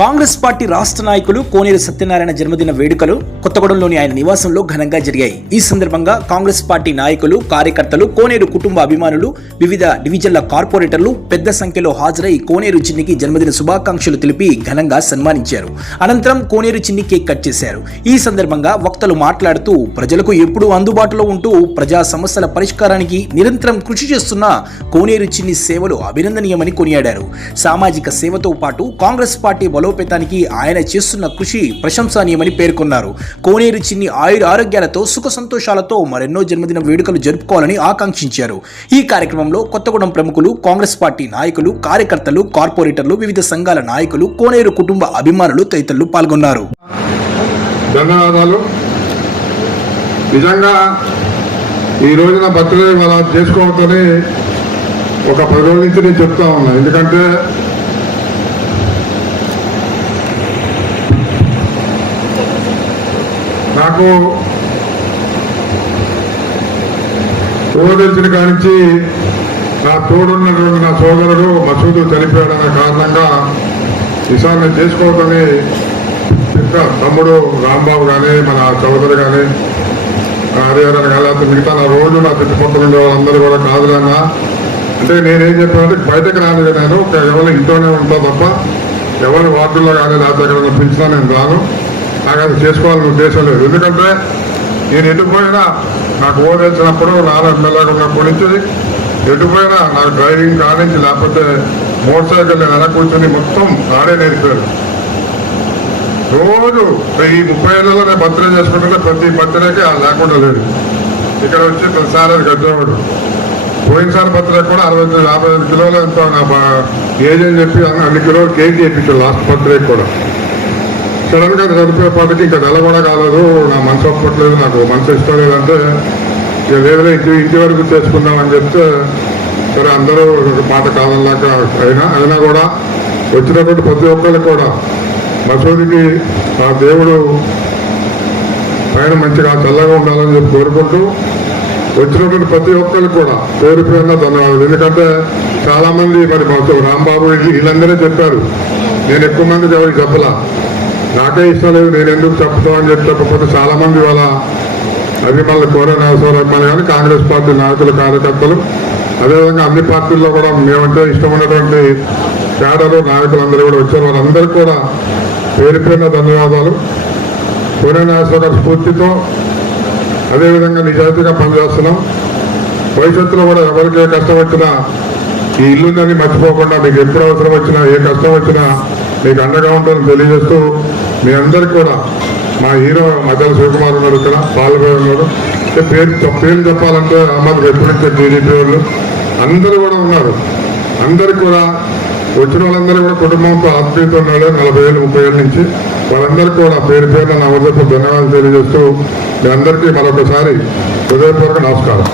Congress party రాష్ట్ర నాయకులు కోనేరు సత్యనారాయణ జన్మదిన వేడుకలు కొత్తగూడెంలోని ఆయన నివాసంలో ఘనంగా జరిగాయి. ఈ సందర్భంగా కాంగ్రెస్ పార్టీ నాయకులు, కార్యకర్తలు, కోనేరు కుటుంబ అభిమానులు, వివిధ డివిజన్ల కార్పొరేటర్లు పెద్ద సంఖ్యలో హాజరై కోనేరు చిన్నికి జన్మదిన శుభాకాంక్షలు తెలిపి ఘనంగా సన్మానించారు. అనంతరం కోనేరు చిన్ని కేక్ కట్ చేశారు. ఈ సందర్భంగా వక్తలు మాట్లాడుతూ ప్రజలకు ఎప్పుడూ అందుబాటులో ఉంటూ ప్రజా సమస్యల పరిష్కారానికి నిరంతరం కృషి చేస్తున్న కోనేరు చిన్ని సేవలు అభినందనీయమని కొనియాడారు. సామాజిక సేవతో పాటు కాంగ్రెస్ పార్టీ బలోపేతానికి ఆయన చేస్తున్న కృషి ప్రశంసనీయమని పేర్కొన్నారు. కోనేరు చిన్ని ఆరోగ్యాలతో సుఖ సంతోషాలతో మరెన్నో జన్మదిన వేడుకలు జరుపుకోవాలని ఆకాంక్షించారు. ఈ కార్యక్రమంలో కొత్తగూడెం ప్రముఖులు, కాంగ్రెస్ పార్టీ నాయకులు, కార్యకర్తలు, కార్పొరేటర్లు, వివిధ సంఘాల నాయకులు, కోనేరు కుటుంబ అభిమానులు తదితరులు పాల్గొన్నారు. ధన్యవాదాలు. నిజంగా ఈ రోజున బర్త్డే అలా చేసుకోవద్దని ఒక 10 రోజుల నుంచి నేను చెప్తా ఉన్నా. ఎందుకంటే నాకు తెలిసిన కానించి నా తోడున్నటువంటి నా సోదరుడు మసూదు చనిపోయాడన్న కారణంగా ఈసారి నేను చేసుకోవద్దని ఇంకా తమ్ముడు రాంబాబు కానీ, మన చౌదరి కానీ, హరిహరన్ కానీ, లేకపోతే మిగతా నా రోజు నా చుట్టుపక్కల ఉండే వాళ్ళందరూ కూడా కాదులన్నా అంటే నేనేం చెప్పానంటే బయటకు రాలేదు. నేను ఎవరు ఇంట్లోనే ఉంటా తప్ప ఎవరి వార్డుల్లో కానీ లేకపోతే ఎక్కడైనా పిలిచినా నేను రాను. నాకు అది చేసుకోవాలని ఉద్దేశం లేదు. ఎందుకంటే నేను ఎటుపోయినా నాకు తెలిసినప్పుడు నాన్న ఎమ్మెల్యేగా ఉన్నప్పటి నుంచి ఎటుపోయినా నాకు డ్రైవింగ్ కానించి లేకపోతే మోటార్ సైకిల్ నేను వెనక కూర్చొని మొత్తం ఆడే నేర్పారు. రోజు ఈ 30 ఏళ్ళలో నేను బర్త్డే చేసుకుంటుంటే ప్రతి బర్త్డేకి అది లేకుండా లేదు. ఇక్కడ వచ్చి ప్రతిసారి అది గడ్డవాడు. పోయినసారి బర్త్డే కూడా 55 కిలోలు ఎంతో నా ఏజ్ అని చెప్పి అన్ని కిలోలు కేక్ చేయించాడు లాస్ట్ బర్త్డే కూడా. సడన్ గా చనిపోయేపాటికి ఇంకా నెల కూడా కాలేదు. నా మనసు ఒప్పట్లేదు, నాకు మనసు ఇష్టం లేదంటే ఇక లేదులే ఇంటి వరకు చేసుకుందామని చెప్తే సరే అందరూ మాట కాదన్నాక అయినా కూడా వచ్చినటువంటి ప్రతి ఒక్కరికి కూడా మసూదికి ఆ దేవుడు పైన మంచిగా చల్లగా ఉండాలని చెప్పి కోరుకుంటూ వచ్చినటువంటి ప్రతి ఒక్కరికి కూడా పేరు పేరున ధన్యవాదాలు. ఎందుకంటే చాలా మంది మరి రాంబాబు వీళ్ళందరూ చెప్పారు. నేను ఎక్కువ మందికి ఎవరికి చెప్పలా, నాకే ఇష్టం లేదు, నేను ఎందుకు చెప్తామని చెప్పి చెప్పకపోతే చాలా మంది వాళ్ళ అభిమానులు, కోరేరు అభిమానులు కానీ, కాంగ్రెస్ పార్టీ నాయకులు, కార్యకర్తలు, అదేవిధంగా అన్ని పార్టీల్లో కూడా మేమంటే ఇష్టం ఉన్నటువంటి కేడరు నాయకులందరూ కూడా వచ్చారు. వాళ్ళందరికీ కూడా పేరు పేరున ధన్యవాదాలు. కోరేరు నాగేశ్వర గారి స్ఫూర్తితో అదేవిధంగా నిజాయితీగా పనిచేస్తున్నాం. భవిష్యత్తులో కూడా ఎవరికి ఏ కష్టం వచ్చినా ఈ ఇల్లుందని మర్చిపోకుండా మీకు ఎప్పుడు అవసరం వచ్చినా ఏ కష్టం వచ్చినా మీకు అండగా ఉంటుందని తెలియజేస్తూ మీ అందరికీ కూడా మా హీరో మధ్యల శివకుమార్ ఉన్నారు, ఇక్కడ పాల్గొని ఉన్నారు. పేరు చెప్పాలంటే అహ్మద్ ఎప్పటి నుంచే టీడీపీ వాళ్ళు అందరూ కూడా ఉన్నారు. అందరికీ కూడా వచ్చిన వాళ్ళందరూ కూడా కుటుంబంతో ఆత్మీయత ఉన్నాడు 40 ఏళ్ళు 30 ఏళ్ళ నుంచి. వాళ్ళందరికీ కూడా పేరు పేరున నా వద్దకు ధన్యవాదాలు తెలియజేస్తూ మీ అందరికీ మరొకసారి హృదయపూర్వక నమస్కారం.